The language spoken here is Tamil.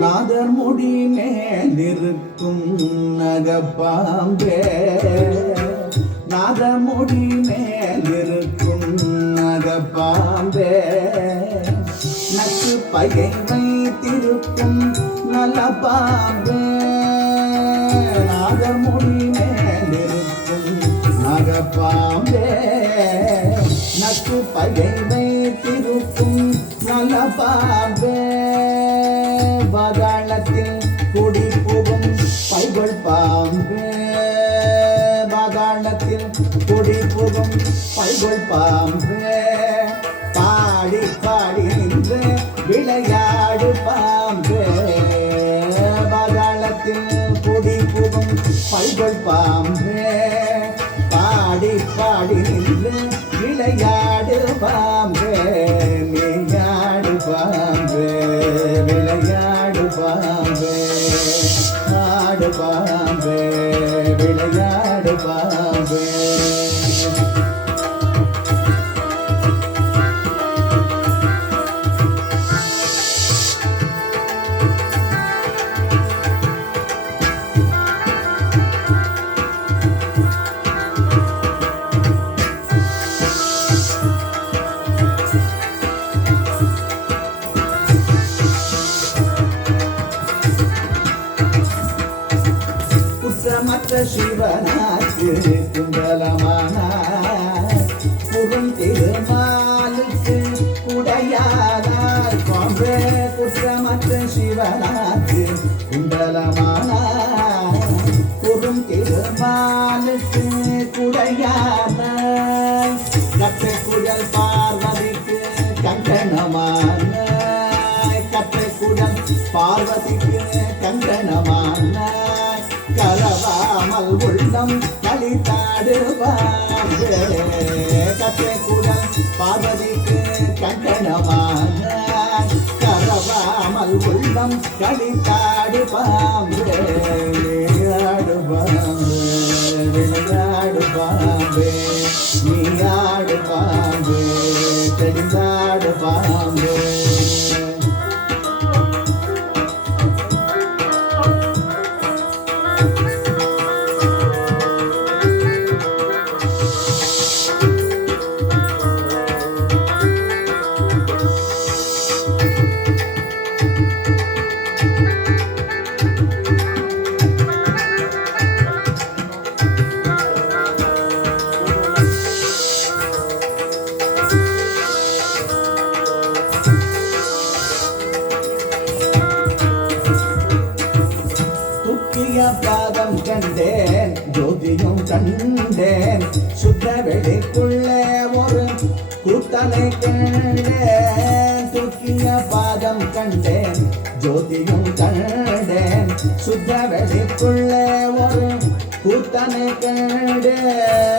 நாதர் முடி மேலிருக்கும் நகப்பாம்பே நாதர் முடி மேலிருக்கும் நகப்பாம்பே நக்கு பகை வைத்திருக்கும் நல்ல பாம்பே நாதர் முடி மேலிருக்கும் நகப்பாம்பே நக்கு பகை வைத்திருக்கும் நல்ல பாம்பே பாதாளத்தில் குடி புகும் பைகொள் பாம்பே பாதாளத்தில் குடி புகும் பைகொள் பாம்பே பாடி பாடி நின்று விளையாடு பாம்பே பாதாளத்தில் குடி புகும் பைகொள் பாம்பே பாடி பாடி நின்று விளையாடு பாம்பே நீயாடு பாம்பே விளையாடு பாம்பே ஆடு பாம்பே விளையாடு பாம்பே மற்ற சிவனாக்கு குண்டலமான புகழ் திருமாலுக்கு குடையானார் பாம்பே குற்றமற்ற சிவனாக்கு குண்டலமான புகழ் திருமாலுக்கு குடையானார் கற்றை குழல் பார்வதிக்கு கங்கணமான கற்றை குழல் பார்வதிக்கு கங்கணமான கரவாமல் உள்ளம் களித்தாடுவாங்க கற்றை குடல் பார்வதிக்கு கண்டனமான கரவாமல் உள்ளம் களித்தாடு பாம்பே விளையாடு பாம்பே விளையாடு பாம்பே நீயாடு பாம்பே தெரிந்தாடு பாம்பே பாதம் கண்டேன் ஜோதியும் கண்டேன் சுத்த வெளிக்குள்ளே ஒரு கூத்தனை கண்டேன் தூக்கிய பாதம் கண்டேன் ஜோதியும் கண்டேன் சுத்த வெளிக்குள்ளே ஒரு கூத்தனை கண்டேன்